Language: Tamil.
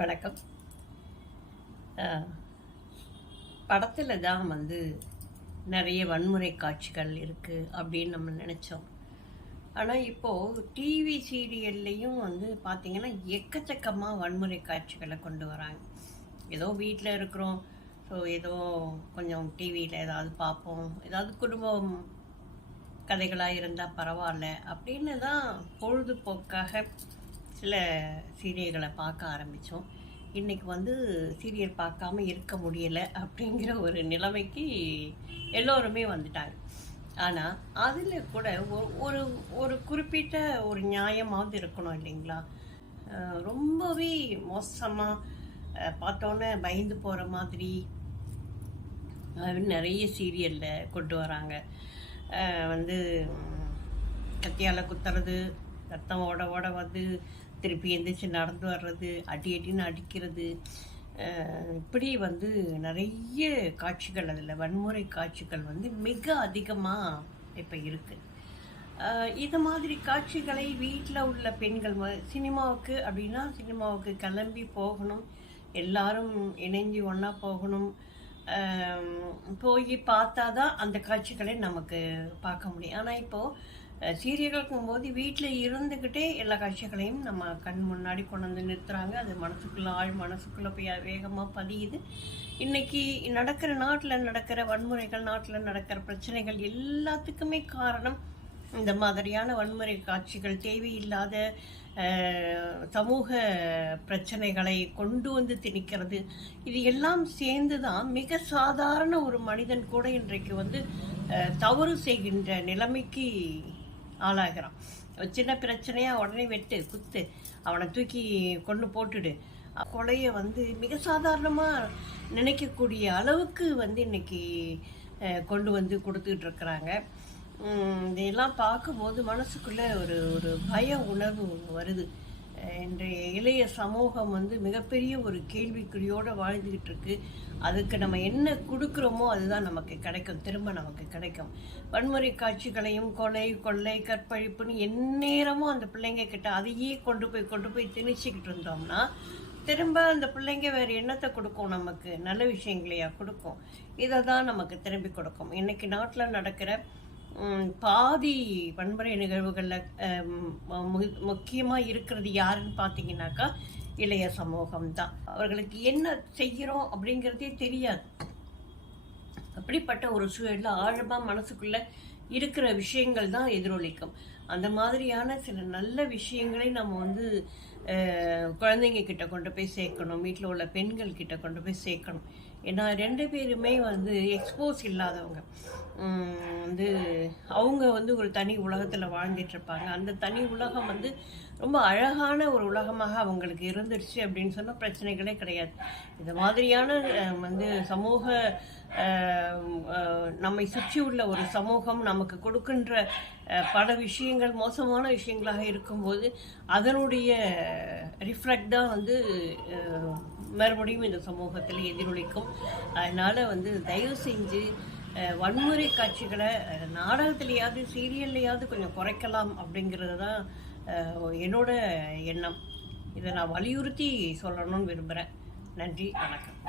வணக்கம். படத்தில் தான் நிறைய வன்முறை காட்சிகள் இருக்குது அப்படின்னு நம்ம நினச்சோம். ஆனால் இப்போது டிவி சீரியல்லையும் பார்த்திங்கன்னா எக்கச்சக்கமாக வன்முறை காட்சிகளை கொண்டு வராங்க. ஏதோ வீட்டில் இருக்கிறோம், ஸோ ஏதோ கொஞ்சம் டிவியில் ஏதாவது பார்ப்போம், ஏதாவது குடும்பம் கதைகளாக இருந்தால் பரவாயில்ல அப்படின்னு தான் பொழுதுபோக்காக சில சீரியல்களை பார்க்க ஆரம்பித்தோம். இன்றைக்கி சீரியல் பார்க்காம இருக்க முடியலை அப்படிங்கிற ஒரு நிலைமைக்கு எல்லோருமே வந்துட்டாங்க. ஆனால் அதில் கூட ஒரு ஒரு குறிப்பிட்ட ஒரு நியாயமாவது இருக்கணும் இல்லைங்களா? ரொம்பவே மோசமாக பார்த்தோன்னே பயந்து போகிற மாதிரி நிறைய சீரியலில் கொண்டு வராங்க. கத்தியால் குத்துறது, ரத்தம் ஓட ஓட திருப்பி எந்திரிச்சு நடந்து வர்றது, அடின்னு அடிக்கிறது, இப்படி நிறைய காட்சிகள், அதில் வன்முறை காட்சிகள் மிக அதிகமாக இப்போ இருக்குது. இது மாதிரி காட்சிகளை வீட்டில் உள்ள பெண்கள் சினிமாவுக்கு அப்படின்னா சினிமாவுக்கு கிளம்பி போகணும், எல்லாரும் இணைஞ்சு ஒன்றா போகணும், போய் பார்த்தா தான் அந்த காட்சிகளை நமக்கு பார்க்க முடியும். ஆனால் இப்போது சீரியல்களுக்கும் போது வீட்டில் இருந்துக்கிட்டே எல்லா காட்சிகளையும் நம்ம கண் முன்னாடி கொண்டு வந்து நிறுத்துகிறாங்க. அது மனசுக்குள்ளே மனசுக்குள்ளே போய் வேகமாக பதியுது. இன்றைக்கி நடக்கிற நாட்டில் நடக்கிற வன்முறைகள், நாட்டில் நடக்கிற பிரச்சனைகள் எல்லாத்துக்குமே காரணம் இந்த மாதிரியான வன்முறை காட்சிகள், தேவையில்லாத சமூக பிரச்சனைகளை கொண்டு வந்து திணிக்கிறது. இது எல்லாம் சேர்ந்து தான் மிக சாதாரண ஒரு மனிதன் கூட இன்றைக்கு தவறு செய்கின்ற நிலைமைக்கு ஆளாகிறான். சின்ன பிரச்சனையாக உடனே வெட்டு குத்து, அவனை தூக்கி கொண்டு போட்டுடு, கொலையை மிக சாதாரணமாக நினைக்கக்கூடிய அளவுக்கு இன்னைக்கு கொண்டு கொடுத்துக்கிட்டு இருக்கிறாங்க. இதெல்லாம் பார்க்கும்போது மனசுக்குள்ளே ஒரு ஒரு பய உணர்வு வருது. இன்றைய இளைய சமூகம் மிகப்பெரிய ஒரு கேள்விக்குறியோடு வாழ்ந்துக்கிட்டு இருக்கு. அதுக்கு நம்ம என்ன கொடுக்குறோமோ அதுதான் நமக்கு கிடைக்கும், திரும்ப நமக்கு கிடைக்கும். வன்முறை காட்சிகளையும் கொள்ளை கற்பழிப்புன்னு எந்நேரமும் அந்த பிள்ளைங்க கிட்ட அதையே கொண்டு போய் திணிச்சிக்கிட்டு இருந்தோம்னா திரும்ப அந்த பிள்ளைங்க வேறு என்னத்தை கொடுக்கும்? நமக்கு நல்ல விஷயங்களையா கொடுக்கும்? இதை தான் நமக்கு திரும்பி கொடுக்கும். இன்னைக்கு நாட்டில் நடக்கிற பாதி வன்முறை நிகழ்வுகளில் முக்கியமாக இருக்கிறது யாருன்னு பார்த்தீங்கன்னாக்கா இளைய சமூகம் தான். அவர்களுக்கு என்ன செய்கிறோம் அப்படிங்கிறதே தெரியாது. அப்படிப்பட்ட ஒரு சூழலில் ஆழமாக மனசுக்குள்ளே இருக்கிற விஷயங்கள் தான் எதிரொலிக்கும். அந்த மாதிரியான சில நல்ல விஷயங்களை நம்ம குழந்தைங்க கிட்ட கொண்டு போய் சேர்க்கணும், வீட்டில் உள்ள பெண்கள் கிட்ட கொண்டு போய் சேர்க்கணும். ஏன்னா 2 பேருமே எக்ஸ்போஸ் இல்லாதவங்க. அவங்க ஒரு தனி உலகத்தில் வாழ்ந்துட்டுருப்பாங்க. அந்த தனி உலகம் ரொம்ப அழகான ஒரு உலகமாக அவங்களுக்கு இருந்துருச்சு அப்படின்னு சொன்னால் பிரச்சனைகளே கிடையாது. இது மாதிரியான சமூக நம்மை சுற்றி உள்ள ஒரு சமூகம் நமக்கு கொடுக்கின்ற பல விஷயங்கள் மோசமான விஷயங்களாக இருக்கும்போது அதனுடைய ரிஃப்ளெக்ட் தான் மறுபடியும் இந்த சமூகத்தில் எதிரொலிக்கும். அதனால் தயவு செஞ்சு வன்முறை காட்சிகளை நாடகத்திலேயாவது சீரியல்லையாவது கொஞ்சம் குறைக்கலாம் அப்படிங்கிறது தான் என்னோட எண்ணம். இதை நான் வலியுறுத்தி சொல்லணும்னு விரும்புகிறேன். நன்றி, வணக்கம்.